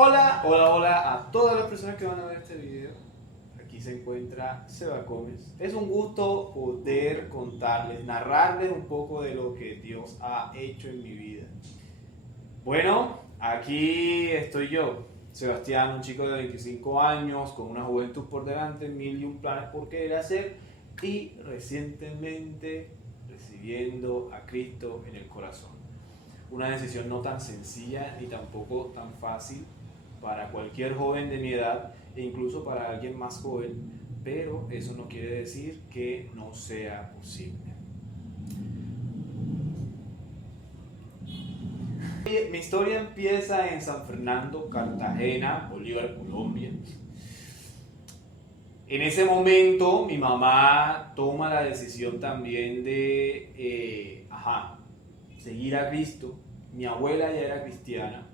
Hola, hola, hola a todas las personas que van a ver este video. Aquí se encuentra Seba Gómez. Es un gusto poder contarles, narrarles un poco de lo que Dios ha hecho en mi vida. Bueno, aquí estoy yo, Sebastián, un chico de 25 años, con una juventud por delante, mil y un planes por querer hacer y recientemente recibiendo a Cristo en el corazón. Una decisión no tan sencilla ni tampoco tan fácil para cualquier joven de mi edad e incluso para alguien más joven, pero eso no quiere decir que no sea posible. Mi historia empieza en San Fernando, Cartagena, Bolívar, Colombia. En ese momento mi mamá toma la decisión también de seguir a Cristo. Mi abuela ya era cristiana,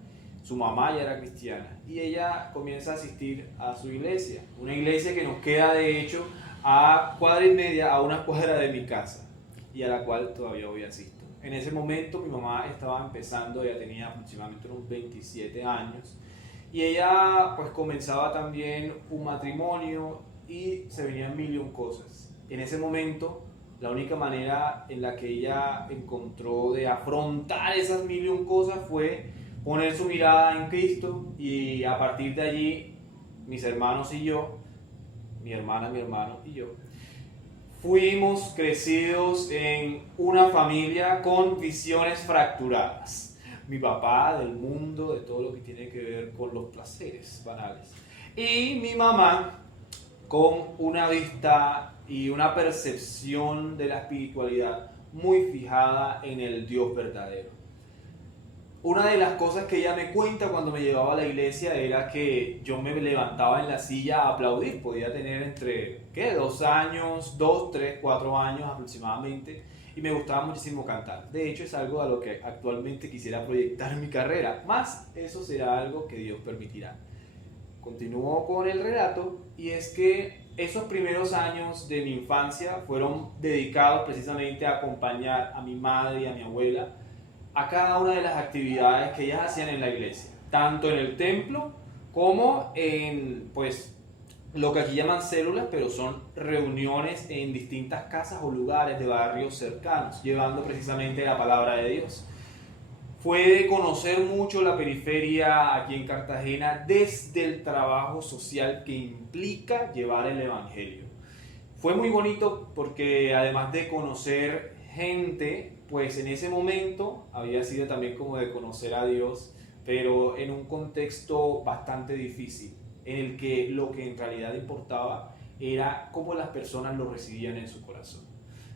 su mamá ya era cristiana y ella comienza a asistir a su iglesia, una iglesia que nos queda de hecho a cuadra y media, a una cuadra de mi casa y a la cual todavía hoy asisto. En ese momento mi mamá estaba empezando, ella tenía aproximadamente unos 27 años y ella pues comenzaba también un matrimonio y se venían mil y un cosas. En ese momento la única manera en la que ella encontró de afrontar esas mil y un cosas fue poner su mirada en Cristo y a partir de allí mis hermanos y yo, mi hermana, mi hermano y yo, fuimos crecidos en una familia con visiones fracturadas. Mi papá del mundo, de todo lo que tiene que ver con los placeres banales. Y mi mamá con una vista y una percepción de la espiritualidad muy fijada en el Dios verdadero. Una de las cosas que ella me cuenta cuando me llevaba a la iglesia era que yo me levantaba en la silla a aplaudir. Podía tener entre, 2 años, 2, 3, 4 años aproximadamente. Y me gustaba muchísimo cantar. De hecho, es algo a lo que actualmente quisiera proyectar mi carrera. Más eso será algo que Dios permitirá. Continúo con el relato y es que esos primeros años de mi infancia fueron dedicados precisamente a acompañar a mi madre y a mi abuela a cada una de las actividades que ellas hacían en la iglesia, tanto en el templo como en pues lo que aquí llaman células, pero son reuniones en distintas casas o lugares de barrios cercanos, llevando precisamente la palabra de Dios. Fue de conocer mucho la periferia aquí en Cartagena desde el trabajo social que implica llevar el evangelio. Fue muy bonito porque además de conocer gente, pues en ese momento había sido también como de conocer a Dios, pero en un contexto bastante difícil, en el que lo que en realidad importaba era cómo las personas lo recibían en su corazón.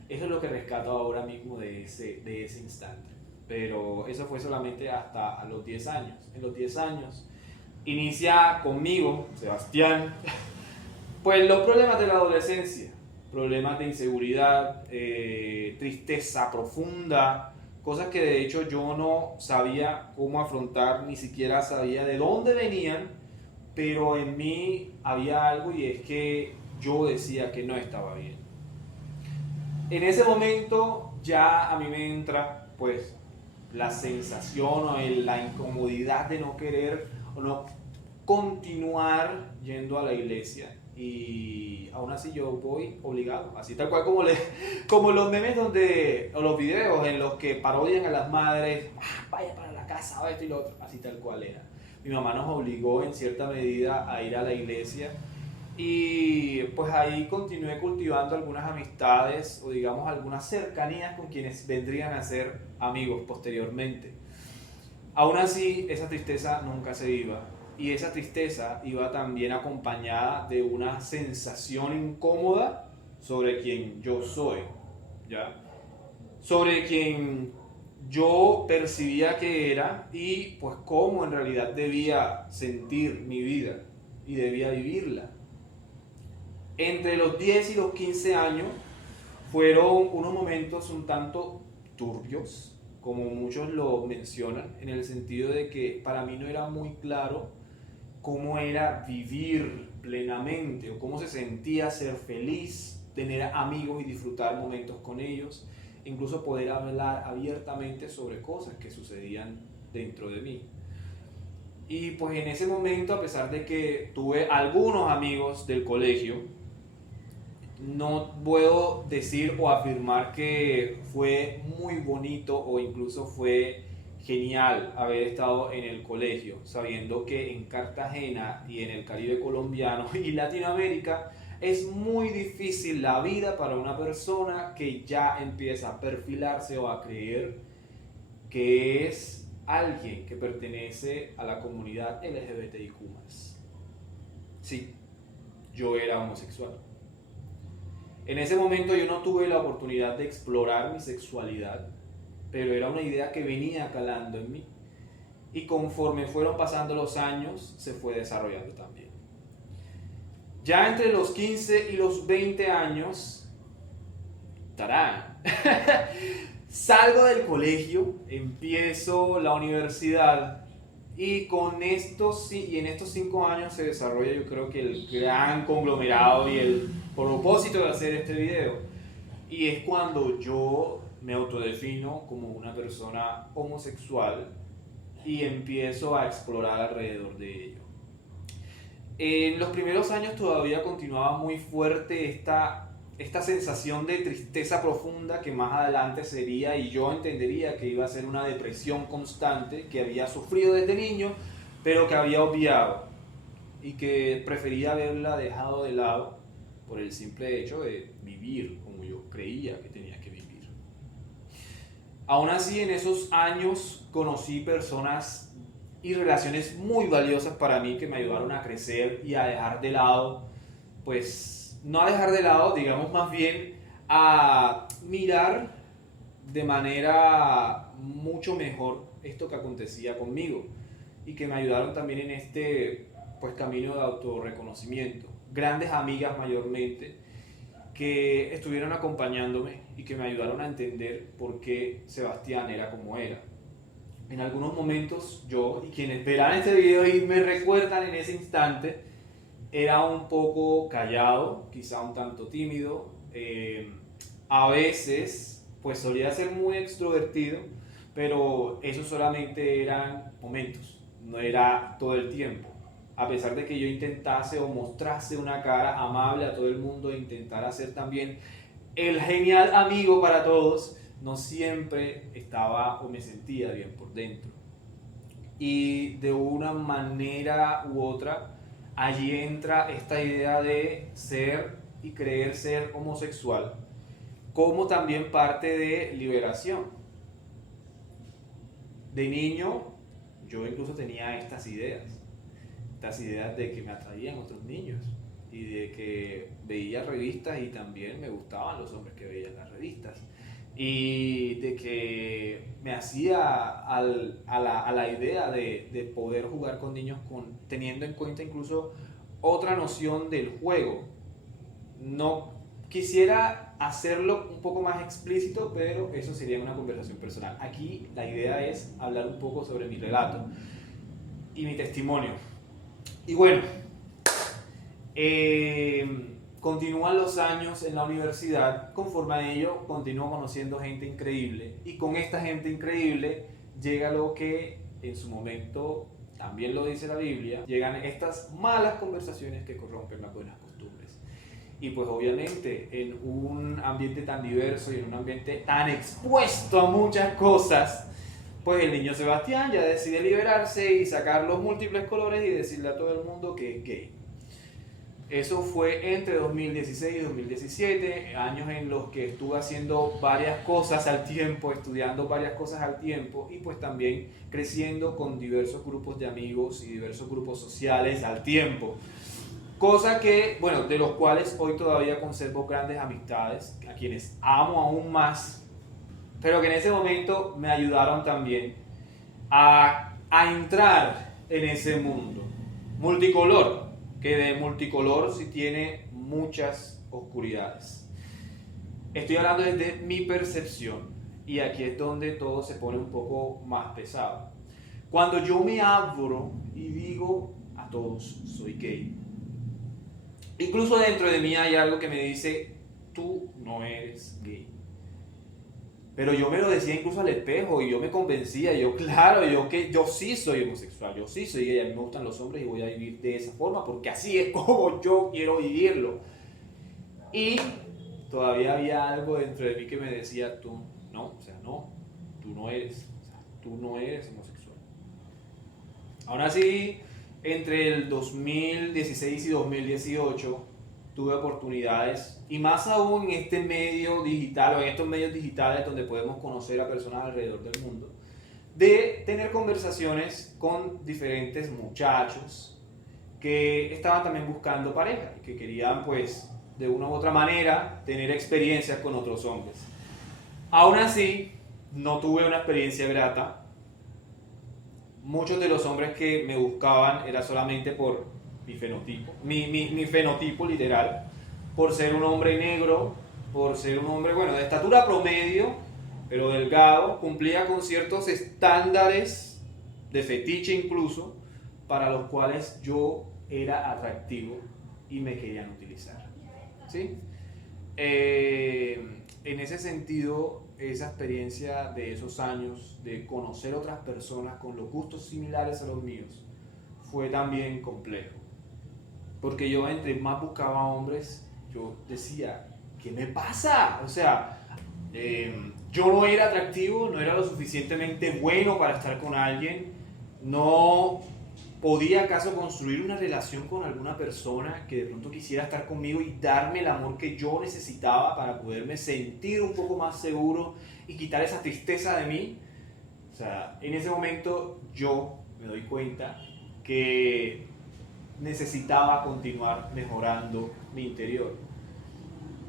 Eso es lo que rescato ahora mismo de ese instante. Pero eso fue solamente hasta a los 10 años. En los 10 años inicia conmigo, Sebastián, pues los problemas de la adolescencia, problemas de inseguridad, tristeza profunda, cosas que de hecho yo no sabía cómo afrontar, ni siquiera sabía de dónde venían, pero en mí había algo y es que yo decía que no estaba bien. En ese momento ya a mí me entra pues la sensación o la incomodidad de no querer o no continuar yendo a la iglesia y aún así yo voy obligado, así tal cual como los memes o los videos en los que parodian a las madres, vaya para la casa, esto y lo otro, así tal cual era. Mi mamá nos obligó en cierta medida a ir a la iglesia y pues ahí continué cultivando algunas amistades o digamos algunas cercanías con quienes vendrían a ser amigos posteriormente. Aún así, esa tristeza nunca se iba y esa tristeza iba también acompañada de una sensación incómoda sobre quien yo soy, ¿ya? Sobre quien yo percibía que era y pues cómo en realidad debía sentir mi vida y debía vivirla. Entre los 10 y los 15 años fueron unos momentos un tanto turbios, como muchos lo mencionan, en el sentido de que para mí no era muy claro cómo era vivir plenamente o cómo se sentía ser feliz, tener amigos y disfrutar momentos con ellos, incluso poder hablar abiertamente sobre cosas que sucedían dentro de mí. Y pues en ese momento, a pesar de que tuve algunos amigos del colegio, no puedo decir o afirmar que fue muy bonito o incluso fue genial haber estado en el colegio, sabiendo que en Cartagena y en el Caribe colombiano y Latinoamérica es muy difícil la vida para una persona que ya empieza a perfilarse o a creer que es alguien que pertenece a la comunidad LGBTIQ+. Sí, yo era homosexual. En ese momento yo no tuve la oportunidad de explorar mi sexualidad, pero era una idea que venía calando en mí. Y conforme fueron pasando los años, se fue desarrollando también. Ya entre los 15 y los 20 años, ¡tarán! Salgo del colegio, empiezo la universidad y en estos 5 años se desarrolla, yo creo que el gran conglomerado y el propósito de hacer este video. Y es cuando yo me autodefino como una persona homosexual y empiezo a explorar alrededor de ello. En los primeros años todavía continuaba muy fuerte esta sensación de tristeza profunda que más adelante sería, y yo entendería que iba a ser una depresión constante que había sufrido desde niño, pero que había obviado y que prefería haberla dejado de lado por el simple hecho de vivir como yo creía que tenía que vivir. Aún así, en esos años conocí personas y relaciones muy valiosas para mí que me ayudaron a crecer y a dejar de lado, pues no a dejar de lado, digamos más bien a mirar de manera mucho mejor esto que acontecía conmigo y que me ayudaron también en este pues camino de autorreconocimiento. Grandes amigas mayormente que estuvieron acompañándome y que me ayudaron a entender por qué Sebastián era como era. En algunos momentos yo, y quienes verán este video y me recuerdan en ese instante, era un poco callado, quizá un tanto tímido, a veces pues solía ser muy extrovertido, pero eso solamente eran momentos, no era todo el tiempo. A pesar de que yo intentase o mostrase una cara amable a todo el mundo e intentara ser también el genial amigo para todos, no siempre estaba o me sentía bien por dentro. Y de una manera u otra, allí entra esta idea de ser y creer ser homosexual, como también parte de liberación. De niño, yo incluso tenía estas ideas de que me atraían otros niños y de que veía revistas y también me gustaban los hombres que veían las revistas y de que me hacía a la idea de poder jugar con niños teniendo en cuenta incluso otra noción del juego. No quisiera hacerlo un poco más explícito, pero eso sería una conversación personal. Aquí la idea es hablar un poco sobre mi relato y mi testimonio. Y bueno, continúan los años en la universidad, conforme a ello continúo conociendo gente increíble y con esta gente increíble llega lo que en su momento también lo dice la Biblia, llegan estas malas conversaciones que corrompen las buenas costumbres. Y pues obviamente en un ambiente tan diverso y en un ambiente tan expuesto a muchas cosas, pues el niño Sebastián ya decide liberarse y sacar los múltiples colores y decirle a todo el mundo que es gay. Eso fue entre 2016 y 2017, años en los que estuve haciendo varias cosas al tiempo, estudiando varias cosas al tiempo y pues también creciendo con diversos grupos de amigos y diversos grupos sociales al tiempo. Cosa que, bueno, de los cuales hoy todavía conservo grandes amistades, a quienes amo aún más, pero que en ese momento me ayudaron también a entrar en ese mundo multicolor, que de multicolor sí tiene muchas oscuridades. Estoy hablando desde mi percepción y aquí es donde todo se pone un poco más pesado. Cuando yo me abro y digo a todos soy gay, incluso dentro de mí hay algo que me dice tú no eres gay. Pero yo me lo decía incluso al espejo y yo me convencía, yo claro, yo sí soy homosexual, yo sí soy gay, a mí me gustan los hombres y voy a vivir de esa forma porque así es como yo quiero vivirlo. Y todavía había algo dentro de mí que me decía, tú no, o sea, no, tú no eres, o sea, tú no eres homosexual. Aún así, entre el 2016 y 2018 tuve oportunidades, y más aún en este medio digital o en estos medios digitales donde podemos conocer a personas alrededor del mundo, de tener conversaciones con diferentes muchachos que estaban también buscando pareja y que querían pues de una u otra manera tener experiencias con otros hombres. Aún así, no tuve una experiencia grata. Muchos de los hombres que me buscaban era solamente por mi fenotipo, mi fenotipo literal, por ser un hombre negro, por ser un hombre, bueno, de estatura promedio, pero delgado, cumplía con ciertos estándares de fetiche incluso, para los cuales yo era atractivo y me querían utilizar. ¿Sí? En ese sentido, esa experiencia de esos años de conocer otras personas con los gustos similares a los míos fue también complejo. Porque yo entre más buscaba hombres, yo decía, ¿qué me pasa? O sea, yo no era atractivo, no era lo suficientemente bueno para estar con alguien, no podía acaso construir una relación con alguna persona que de pronto quisiera estar conmigo y darme el amor que yo necesitaba para poderme sentir un poco más seguro y quitar esa tristeza de mí. O sea, en ese momento yo me doy cuenta que necesitaba continuar mejorando mi interior.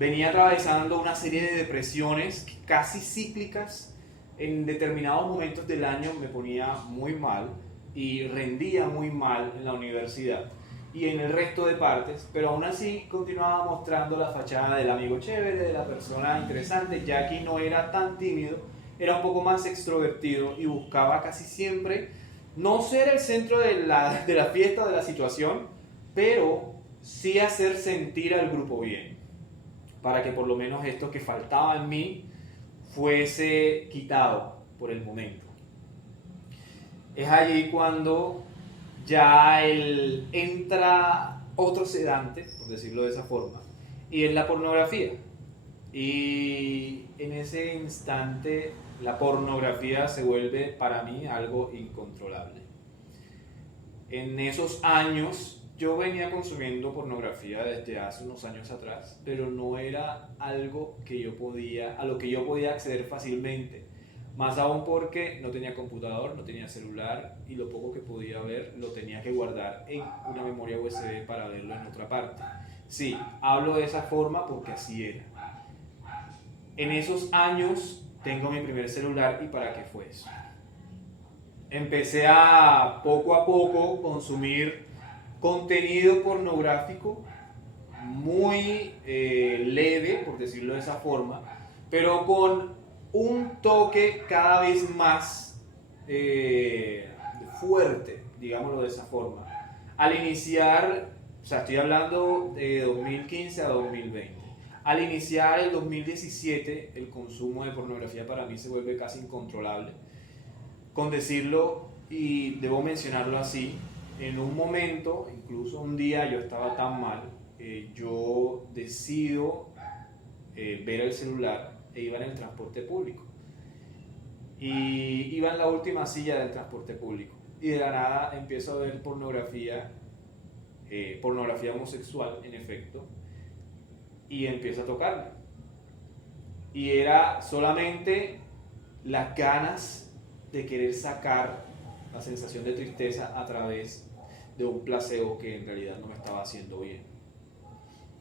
Venía atravesando una serie de depresiones casi cíclicas. En determinados momentos del año me ponía muy mal y rendía muy mal en la universidad y en el resto de partes, pero aún así continuaba mostrando la fachada del amigo chévere, de la persona interesante. Ya aquí no era tan tímido, era un poco más extrovertido y buscaba casi siempre no ser el centro de la fiesta, de la situación, pero sí hacer sentir al grupo bien, para que por lo menos esto que faltaba en mí fuese quitado por el momento. Es allí cuando ya entra otro sedante, por decirlo de esa forma, y es la pornografía. Y en ese instante la pornografía se vuelve para mí algo incontrolable. En esos años yo venía consumiendo pornografía desde hace unos años atrás, pero no era algo que a lo que yo podía acceder fácilmente. Más aún porque no tenía computador, no tenía celular y lo poco que podía ver lo tenía que guardar en una memoria USB para verlo en otra parte. Sí, hablo de esa forma porque así era. En esos años tengo mi primer celular y ¿para qué fue eso? Empecé a poco consumir contenido pornográfico muy leve, por decirlo de esa forma, pero con un toque cada vez más fuerte, digámoslo de esa forma. Al iniciar, o sea, estoy hablando de 2015 a 2020. Al iniciar el 2017, el consumo de pornografía para mí se vuelve casi incontrolable. Con decirlo, y debo mencionarlo así, en un momento, incluso un día yo estaba tan mal, yo decido ver el celular e iba en el transporte público. Y iba en la última silla del transporte público. Y de la nada empiezo a ver pornografía, pornografía homosexual en efecto, y empiezo a tocarme. Y era solamente las ganas de querer sacar la sensación de tristeza a través de un placebo que en realidad no me estaba haciendo bien.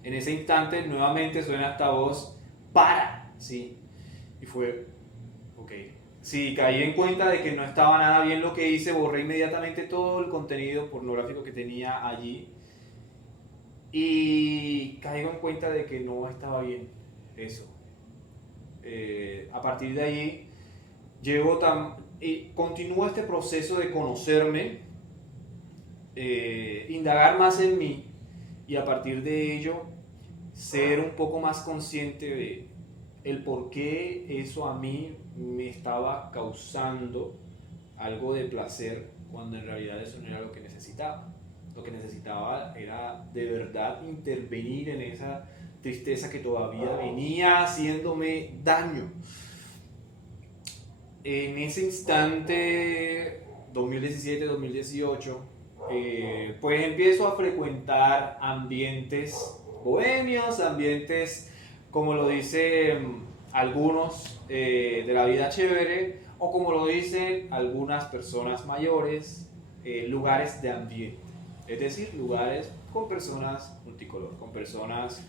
En ese instante nuevamente suena esta voz, ¡para! ¿Sí? Y fue, ok. Sí, caí en cuenta de que no estaba nada bien lo que hice, borré inmediatamente todo el contenido pornográfico que tenía allí y caigo en cuenta de que no estaba bien eso. A partir de allí continúo este proceso de conocerme, indagar más en mí y a partir de ello ser un poco más consciente de el por qué eso a mí me estaba causando algo de placer cuando en realidad eso no era lo que necesitaba. Lo que necesitaba era de verdad intervenir en esa tristeza que todavía venía haciéndome daño. En ese instante, 2017-2018, pues empiezo a frecuentar ambientes bohemios, ambientes, como lo dicen algunos, de la vida chévere, o como lo dicen algunas personas mayores, lugares de ambiente. Es decir, lugares con personas multicolor, con personas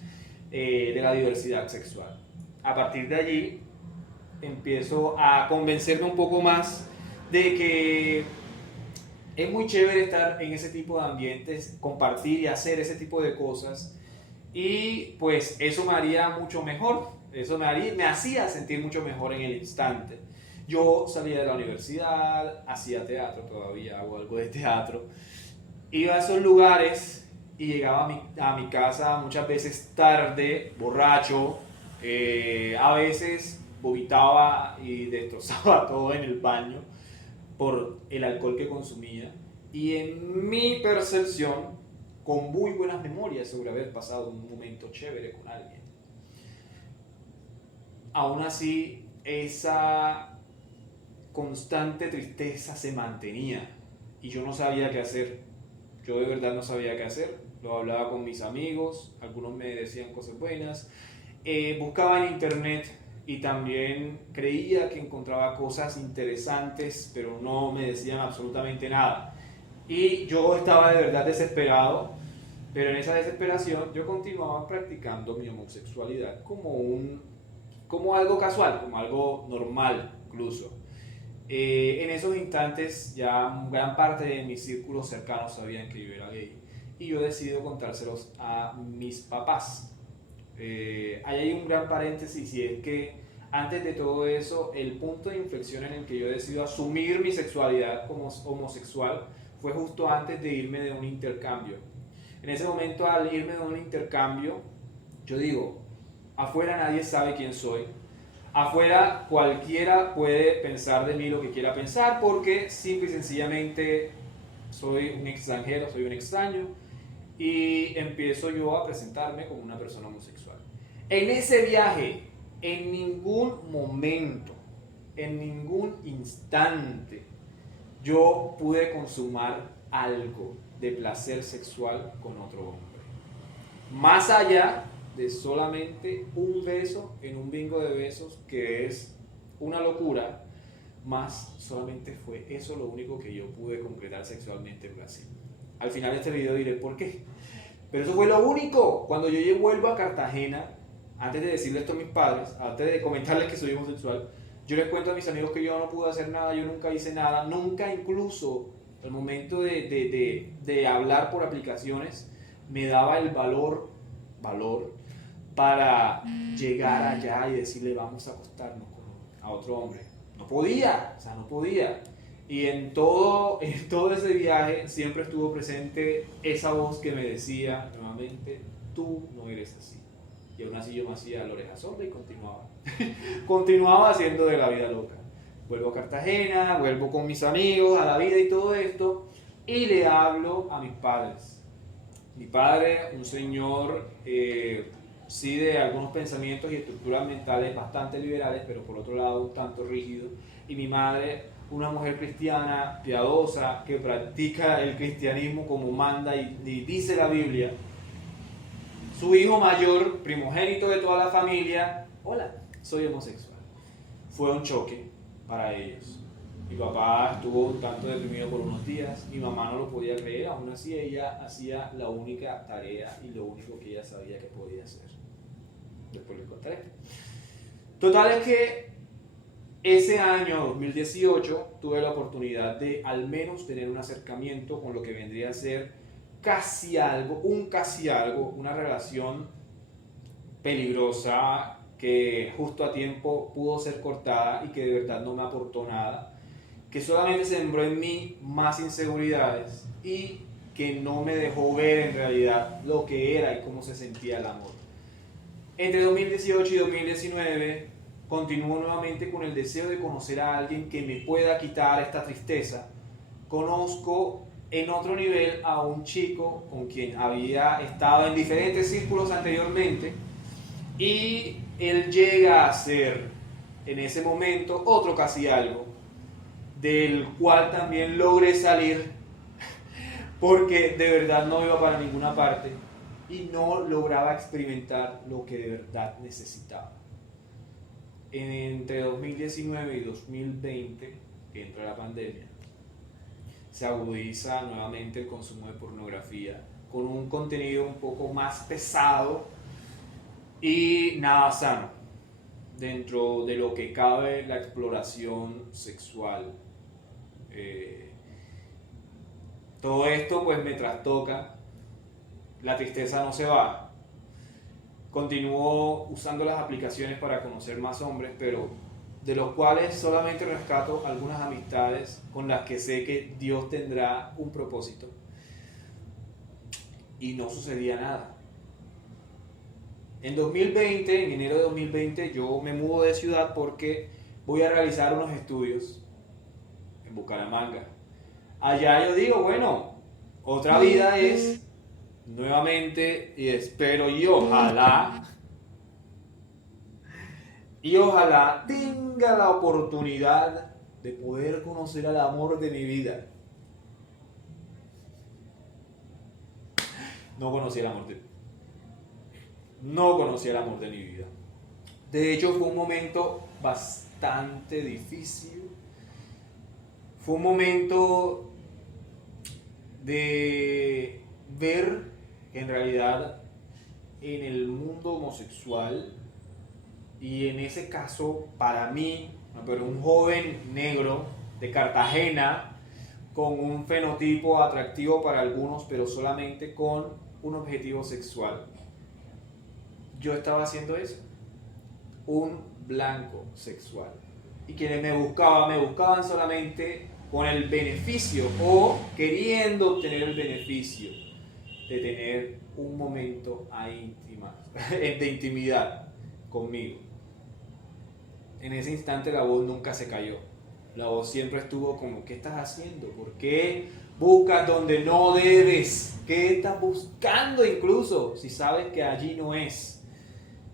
de la diversidad sexual. A partir de allí empiezo a convencerme un poco más de que es muy chévere estar en ese tipo de ambientes, compartir y hacer ese tipo de cosas, y pues eso me haría mucho mejor, me hacía sentir mucho mejor en el instante. Yo salía de la universidad, hacía teatro, todavía hago algo de teatro, iba a esos lugares y llegaba a mi casa muchas veces tarde, borracho, a veces vomitaba y destrozaba todo en el baño por el alcohol que consumía, y en mi percepción, con muy buenas memorias sobre haber pasado un momento chévere con alguien. Aún así, esa constante tristeza se mantenía y yo no sabía qué hacer. Yo de verdad no sabía qué hacer. Lo hablaba con mis amigos, algunos me decían cosas buenas, buscaba en internet y también creía que encontraba cosas interesantes, pero no me decían absolutamente nada. Y yo estaba de verdad desesperado, pero en esa desesperación yo continuaba practicando mi homosexualidad como algo casual, como algo normal incluso. En esos instantes ya gran parte de mis círculos cercanos sabían que yo era gay y yo decido contárselos a mis papás. Ahí hay un gran paréntesis, y es que antes de todo eso, el punto de inflexión en el que yo decido asumir mi sexualidad como homosexual fue justo antes de irme de un intercambio. En ese momento, al irme de un intercambio, yo digo, afuera nadie sabe quién soy. Afuera cualquiera puede pensar de mí lo que quiera pensar, porque simple y sencillamente soy un extranjero, soy un extraño, y empiezo yo a presentarme como una persona homosexual. En ese viaje, en ningún momento, en ningún instante, yo pude consumar algo de placer sexual con otro hombre. Más allá de solamente un beso en un bingo de besos, que es una locura, más solamente fue eso lo único que yo pude concretar sexualmente en Brasil. Al final de este video diré por qué. Pero eso fue lo único. Cuando yo vuelvo a Cartagena, antes de decirle esto a mis padres, antes de comentarles que soy homosexual, yo les cuento a mis amigos que yo no pude hacer nada, yo nunca hice nada, nunca, incluso al momento de hablar por aplicaciones, me daba el valor para llegar allá y decirle vamos a acostarnos a otro hombre. No podía, o sea, no podía. Y en todo ese viaje siempre estuvo presente esa voz que me decía nuevamente, tú no eres así. Y aún así yo me hacía la oreja sorda y continuaba. Continuaba haciendo de la vida loca. Vuelvo a Cartagena, vuelvo con mis amigos a la vida y todo esto, y le hablo a mis padres. Mi padre, un señor, sí, de algunos pensamientos y estructuras mentales bastante liberales, pero por otro lado un tanto rígido. Y mi madre, una mujer cristiana, piadosa, que practica el cristianismo como manda y dice la Biblia. Su hijo mayor, primogénito de toda la familia, hola, soy homosexual. Fue un choque para ellos. Mi papá estuvo un tanto deprimido por unos días, mi mamá no lo podía creer, aún así ella hacía la única tarea y lo único que ella sabía que podía hacer. Después les contaré. Total es que ese año 2018 tuve la oportunidad de al menos tener un acercamiento con lo que vendría a ser casi algo, una relación peligrosa que justo a tiempo pudo ser cortada y que de verdad no me aportó nada, que solamente sembró en mí más inseguridades y que no me dejó ver en realidad lo que era y cómo se sentía el amor. Entre 2018 y 2019 continúo nuevamente con el deseo de conocer a alguien que me pueda quitar esta tristeza. Conozco en otro nivel a un chico con quien había estado en diferentes círculos anteriormente y él llega a ser en ese momento otro casi algo, del cual también logré salir porque de verdad no iba para ninguna parte y no lograba experimentar lo que de verdad necesitaba. Entre 2019 y 2020, que entra la pandemia, se agudiza nuevamente el consumo de pornografía con un contenido un poco más pesado y nada sano dentro de lo que cabe la exploración sexual. Todo esto pues me trastoca, la tristeza no se va. Continúo usando las aplicaciones para conocer más hombres, pero de los cuales solamente rescato algunas amistades con las que sé que Dios tendrá un propósito. Y no sucedía nada. En 2020, en enero de 2020, yo me mudo de ciudad porque voy a realizar unos estudios en Bucaramanga. Allá yo digo, bueno, otra vida es nuevamente y espero y ojalá tenga la oportunidad de poder conocer al amor de mi vida. No conocí el amor de mi vida. De hecho, fue un momento bastante difícil. Fue un momento de ver que en realidad en el mundo homosexual, y en ese caso para mí, pero un joven negro de Cartagena con un fenotipo atractivo para algunos, pero solamente con un objetivo sexual, yo estaba haciendo eso, un blanco sexual, y quienes me buscaban solamente con el beneficio o queriendo obtener el beneficio de tener un momento de intimidad conmigo. En ese instante la voz nunca se cayó. La voz siempre estuvo como, ¿qué estás haciendo? ¿Por qué buscas donde no debes? ¿Qué estás buscando incluso si sabes que allí no es?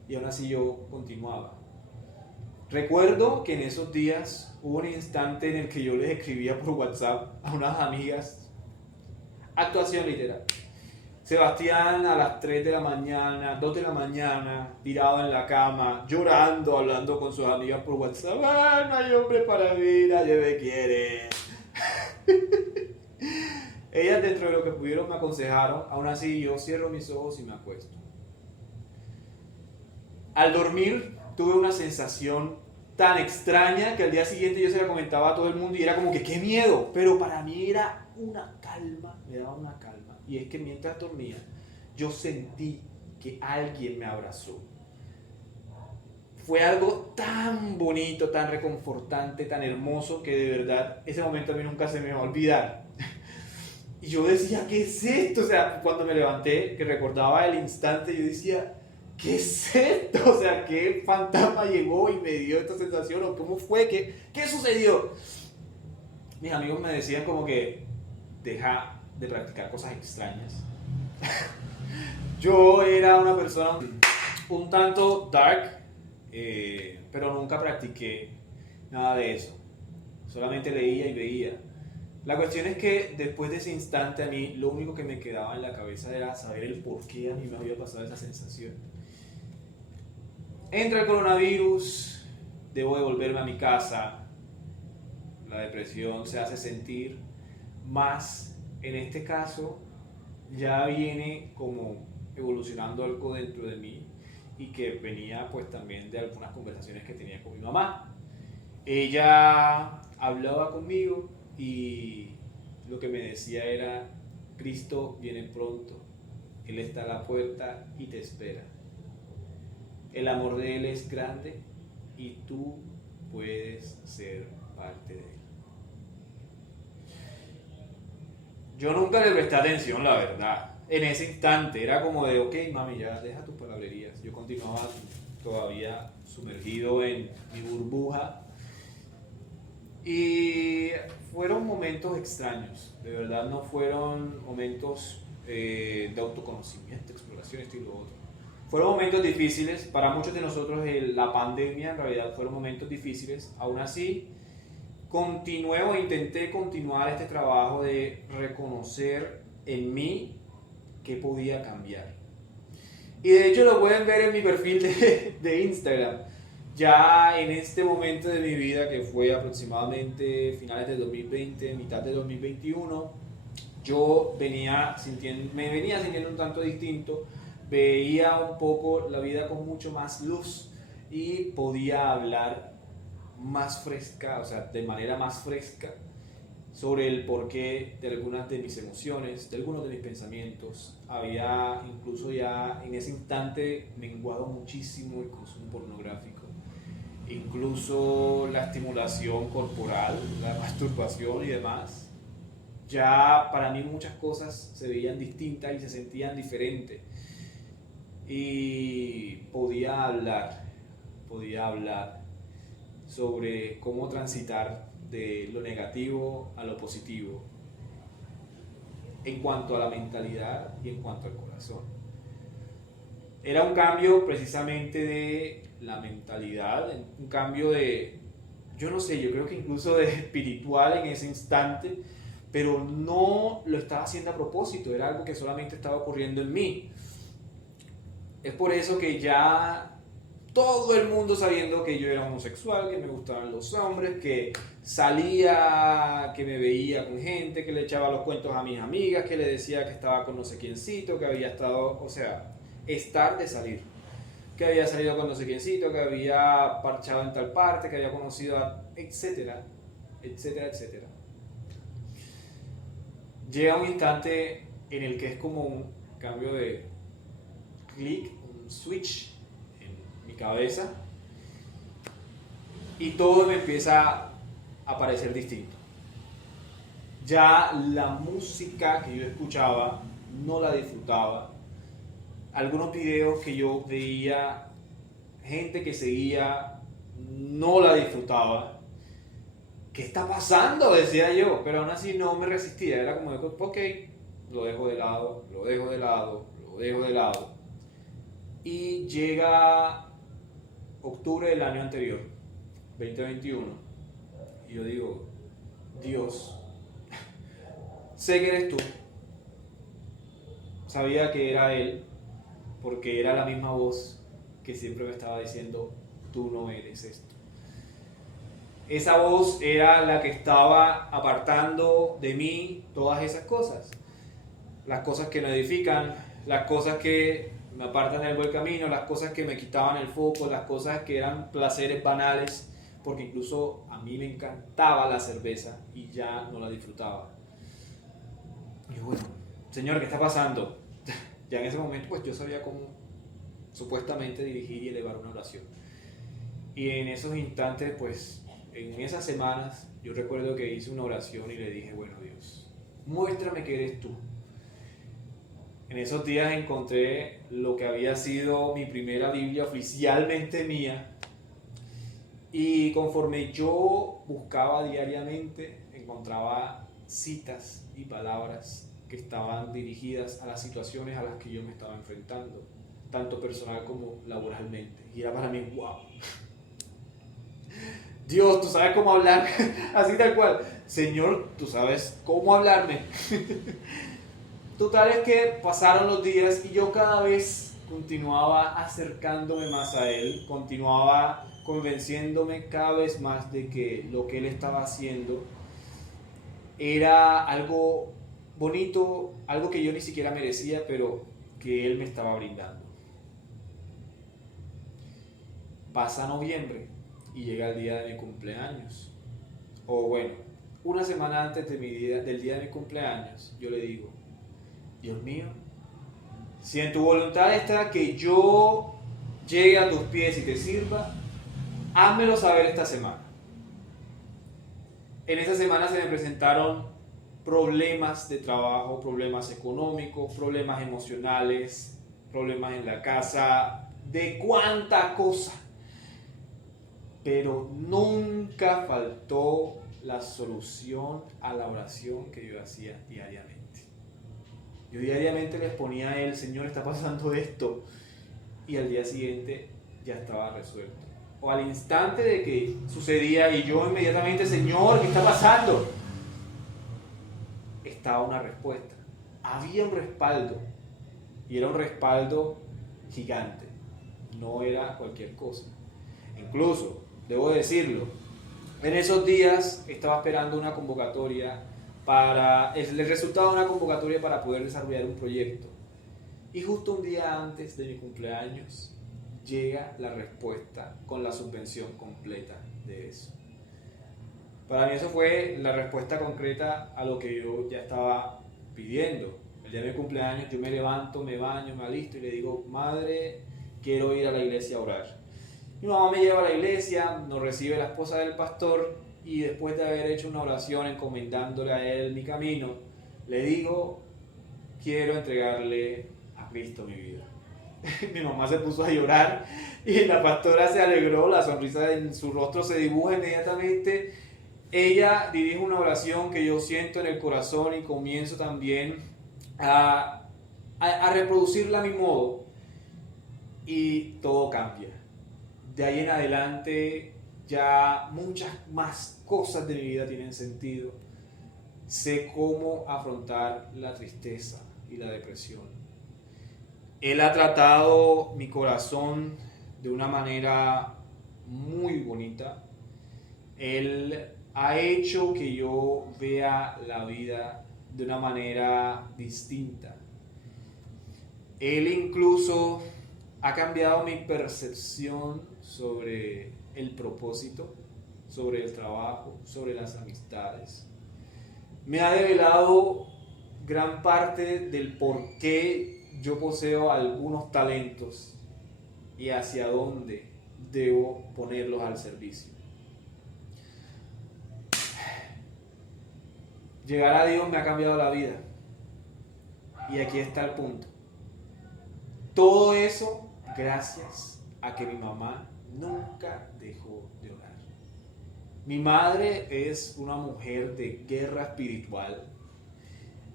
Y aún así yo continuaba. Recuerdo que en esos días hubo un instante en el que yo les escribía por WhatsApp a unas amigas, actuación literal. Sebastián a las 3 de la mañana, 2 de la mañana, tirado en la cama, llorando, hablando con sus amigas por WhatsApp. ¡Ah, no hay hombre para mí, nadie me quiere! Ellas, dentro de lo que pudieron, me aconsejaron. Aún así, yo cierro mis ojos y me acuesto. Al dormir, tuve una sensación tan extraña que al día siguiente yo se la comentaba a todo el mundo y era como que ¡qué miedo! Pero para mí era una calma, me daba una calma. Y es que mientras dormía, yo sentí que alguien me abrazó. Fue algo tan bonito, tan reconfortante, tan hermoso, que de verdad ese momento a mí nunca se me va a olvidar. Y yo decía, ¿qué es esto? O sea, cuando me levanté, que recordaba el instante, yo decía, ¿qué es esto? O sea, ¿qué fantasma llegó y me dio esta sensación? ¿O cómo fue? ¿Qué sucedió? Mis amigos me decían como que deja de practicar cosas extrañas. Yo era una persona un tanto dark, pero nunca practiqué nada de eso. Solamente leía y veía. La cuestión es que después de ese instante a mí lo único que me quedaba en la cabeza era saber el por qué a mí me había pasado esa sensación. Entra el coronavirus, debo devolverme a mi casa, la depresión se hace sentir, más en este caso ya viene como evolucionando algo dentro de mí y que venía pues también de algunas conversaciones que tenía con mi mamá. Ella hablaba conmigo y lo que me decía era, Cristo viene pronto, Él está a la puerta y te espera. El amor de Él es grande y tú puedes ser parte de Él. Yo nunca le presté atención, la verdad. en ese instante. Era como de, ok, mami, ya deja tus palabrerías. Yo continuaba todavía sumergido en mi burbuja. Y fueron momentos extraños, de verdad no fueron momentos de autoconocimiento, exploración, esto y lo otro. Fueron momentos difíciles, para muchos de nosotros la pandemia en realidad fueron momentos difíciles, aún así continué o intenté continuar este trabajo de reconocer en mí qué podía cambiar. Y de hecho lo pueden ver en mi perfil de Instagram. Ya en este momento de mi vida, que fue aproximadamente finales de 2020, mitad de 2021, yo me venía sintiendo un tanto distinto, veía un poco la vida con mucho más luz y podía hablar más fresca, o sea, de manera más fresca sobre el porqué de algunas de mis emociones, de algunos de mis pensamientos. Había incluso ya en ese instante menguado muchísimo el consumo pornográfico, incluso la estimulación corporal, la masturbación y demás. Ya para mí muchas cosas se veían distintas y se sentían diferentes. Y podía hablar sobre cómo transitar de lo negativo a lo positivo en cuanto a la mentalidad y en cuanto al corazón. Era un cambio precisamente de la mentalidad, un cambio de, yo no sé, yo creo que incluso de espiritual en ese instante, pero no lo estaba haciendo a propósito, era algo que solamente estaba ocurriendo en mí. Es por eso que ya todo el mundo sabiendo que yo era homosexual, que me gustaban los hombres, que salía, que me veía con gente, que le echaba los cuentos a mis amigas, que le decía que estaba con no sé quiéncito, que había estado, o sea, estar de salir, que había salido con no sé quiéncito, que había parchado en tal parte, que había conocido a, etcétera, etcétera, etcétera. Llega un instante en el que es como un cambio de clic, un switch en mi cabeza y todo me empieza a parecer distinto. Ya la música que yo escuchaba no la disfrutaba. Algunos videos que yo veía, gente que seguía, no la disfrutaba. ¿Qué está pasando? Decía yo, pero aún así no me resistía. Era como, ok, lo dejo de lado, lo dejo de lado, lo dejo de lado. Y llega octubre del año anterior, 2021, y yo digo, Dios, sé que eres tú. Sabía que era Él, porque era la misma voz que siempre me estaba diciendo, tú no eres esto. Esa voz era la que estaba apartando de mí todas esas cosas. Las cosas que no edifican, las cosas que me apartan del buen camino, las cosas que me quitaban el foco, las cosas que eran placeres banales, porque incluso a mí me encantaba la cerveza y ya no la disfrutaba. Y bueno, Señor, ¿qué está pasando? Ya en ese momento pues yo sabía cómo supuestamente dirigir y elevar una oración. Y en esos instantes pues, en esas semanas, yo recuerdo que hice una oración y le dije, bueno Dios, muéstrame que eres tú. En esos días encontré lo que había sido mi primera Biblia oficialmente mía y conforme yo buscaba diariamente, encontraba citas y palabras que estaban dirigidas a las situaciones a las que yo me estaba enfrentando, tanto personal como laboralmente. Y era para mí, wow. Dios, tú sabes cómo hablar, así tal cual. Señor, tú sabes cómo hablarme. Total es que pasaron los días y yo cada vez continuaba acercándome más a Él, continuaba convenciéndome cada vez más de que lo que Él estaba haciendo era algo bonito, algo que yo ni siquiera merecía, pero que Él me estaba brindando. Pasa noviembre y llega el día de mi cumpleaños. O bueno, una semana antes del día de mi cumpleaños, yo le digo, Dios mío, si en tu voluntad está que yo llegue a tus pies y te sirva, házmelo saber esta semana. En esa semana se me presentaron problemas de trabajo, problemas económicos, problemas emocionales, problemas en la casa, de cuánta cosa. Pero nunca faltó la solución a la oración que yo hacía diariamente. Yo diariamente les ponía a él, Señor, está pasando esto, y al día siguiente ya estaba resuelto. O al instante de que sucedía y yo inmediatamente, Señor, ¿qué está pasando? Estaba una respuesta. Había un respaldo, y era un respaldo gigante. No era cualquier cosa. Incluso, debo decirlo, en esos días estaba esperando una convocatoria el resultado de una convocatoria para poder desarrollar un proyecto. Y justo un día antes de mi cumpleaños llega la respuesta con la subvención completa de eso. Para mí eso fue la respuesta concreta a lo que yo ya estaba pidiendo. El día de mi cumpleaños yo me levanto, me baño, me alisto y le digo, madre, quiero ir a la iglesia a orar. Mi mamá me lleva a la iglesia, nos recibe la esposa del pastor y después de haber hecho una oración encomendándole a él mi camino, le digo, quiero entregarle a Cristo mi vida. Mi mamá se puso a llorar y la pastora se alegró, la sonrisa en su rostro se dibuja inmediatamente. Ella dirige una oración que yo siento en el corazón y comienzo también a reproducirla a mi modo y todo cambia. De ahí en adelante ya muchas más cosas de mi vida tienen sentido. Sé cómo afrontar la tristeza y la depresión. Él ha tratado mi corazón de una manera muy bonita. Él ha hecho que yo vea la vida de una manera distinta. Él incluso ha cambiado mi percepción sobre el propósito, sobre el trabajo, sobre las amistades. Me ha develado gran parte del por qué yo poseo algunos talentos y hacia dónde debo ponerlos al servicio. Llegar a Dios me ha cambiado la vida. Y aquí está el punto. Todo eso gracias a que mi mamá nunca dejó de orar. Mi madre es una mujer de guerra espiritual.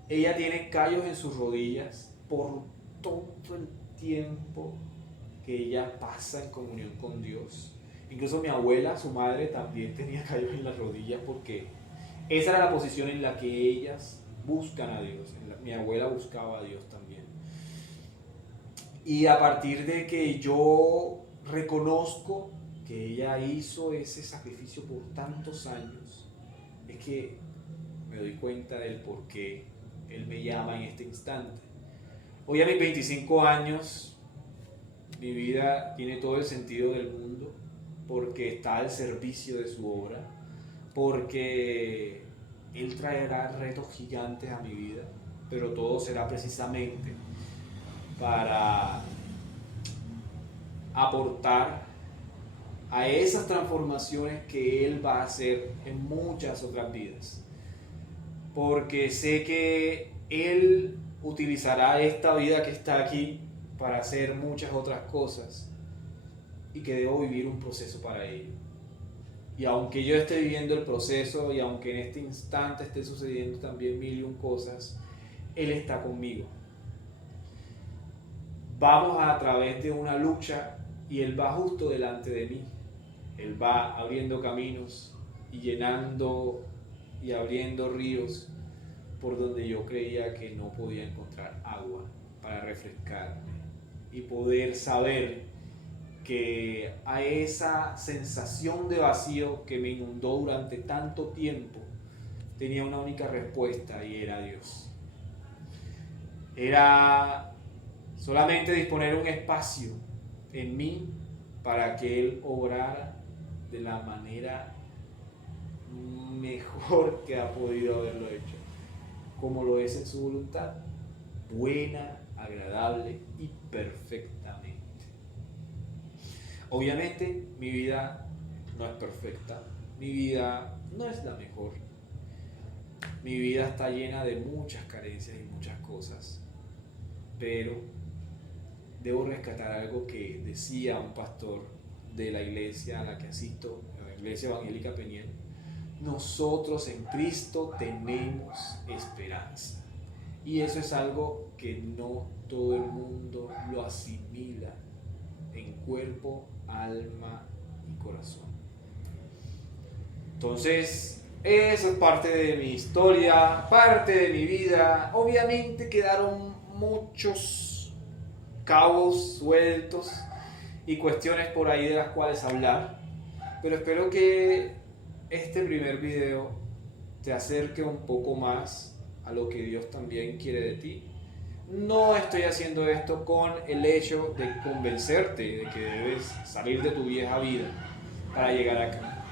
Ella tiene callos en sus rodillas por todo el tiempo que ella pasa en comunión con Dios. Incluso mi abuela, su madre, también tenía callos en las rodillas porque esa era la posición en la que ellas buscan a Dios. Mi abuela buscaba a Dios también. Y a partir de que yo reconozco que ella hizo ese sacrificio por tantos años, es que me doy cuenta del por qué Él me llama en este instante. Hoy a mis 25 años, mi vida tiene todo el sentido del mundo porque está al servicio de su obra, porque Él traerá retos gigantes a mi vida, pero todo será precisamente para aportar a esas transformaciones que Él va a hacer en muchas otras vidas. Porque sé que Él utilizará esta vida que está aquí para hacer muchas otras cosas y que debo vivir un proceso para ello. Y aunque yo esté viviendo el proceso y aunque en este instante esté sucediendo también mil y un cosas, Él está conmigo. Vamos a través de una lucha y Él va justo delante de mí. Él va abriendo caminos y llenando y abriendo ríos por donde yo creía que no podía encontrar agua para refrescarme y poder saber que a esa sensación de vacío que me inundó durante tanto tiempo tenía una única respuesta y era Dios. Era solamente disponer un espacio en mí para que Él obrara de la manera mejor que ha podido haberlo hecho, como lo es en su voluntad, buena, agradable y perfectamente. Obviamente mi vida no es perfecta, mi vida no es la mejor, Mi vida está llena de muchas carencias y muchas cosas, pero debo rescatar algo que decía un pastor de la iglesia a la que asisto, la Iglesia Evangélica Peniel. Nosotros en Cristo tenemos esperanza. Y eso es algo que no todo el mundo lo asimila en cuerpo, alma y corazón. Entonces, eso es parte de mi historia, parte de mi vida. Obviamente quedaron muchos cabos sueltos y cuestiones por ahí de las cuales hablar, pero espero que este primer video te acerque un poco más a lo que Dios también quiere de ti. No estoy haciendo esto con el hecho de convencerte de que debes salir de tu vieja vida para llegar acá.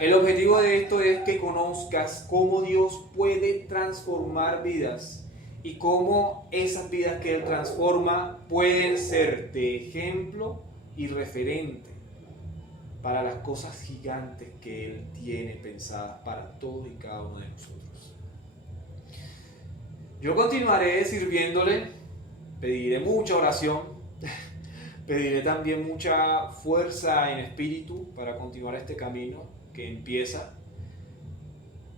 El objetivo de esto es que conozcas cómo Dios puede transformar vidas y cómo esas vidas que Él transforma pueden ser de ejemplo y referente para las cosas gigantes que Él tiene pensadas para todos y cada uno de nosotros. Yo continuaré sirviéndole, pediré mucha oración, pediré también mucha fuerza en espíritu para continuar este camino que empieza.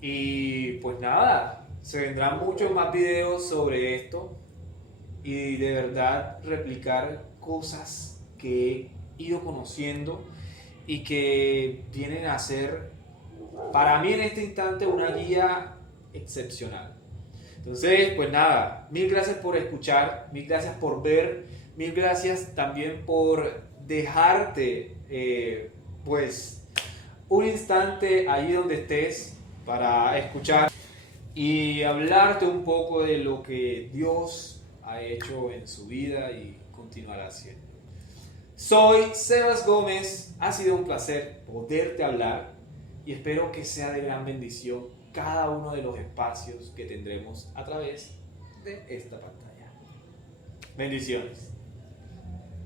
Y pues nada, se vendrán muchos más videos sobre esto y de verdad replicar cosas que he ido conociendo y que vienen a ser para mí en este instante una guía excepcional. Entonces, pues nada, mil gracias por escuchar, mil gracias por ver, mil gracias también por dejarte pues un instante ahí donde estés para escuchar y hablarte un poco de lo que Dios ha hecho en su vida y continuará haciendo. Soy Sebas Gómez, ha sido un placer poderte hablar y espero que sea de gran bendición cada uno de los espacios que tendremos a través de esta pantalla. Bendiciones.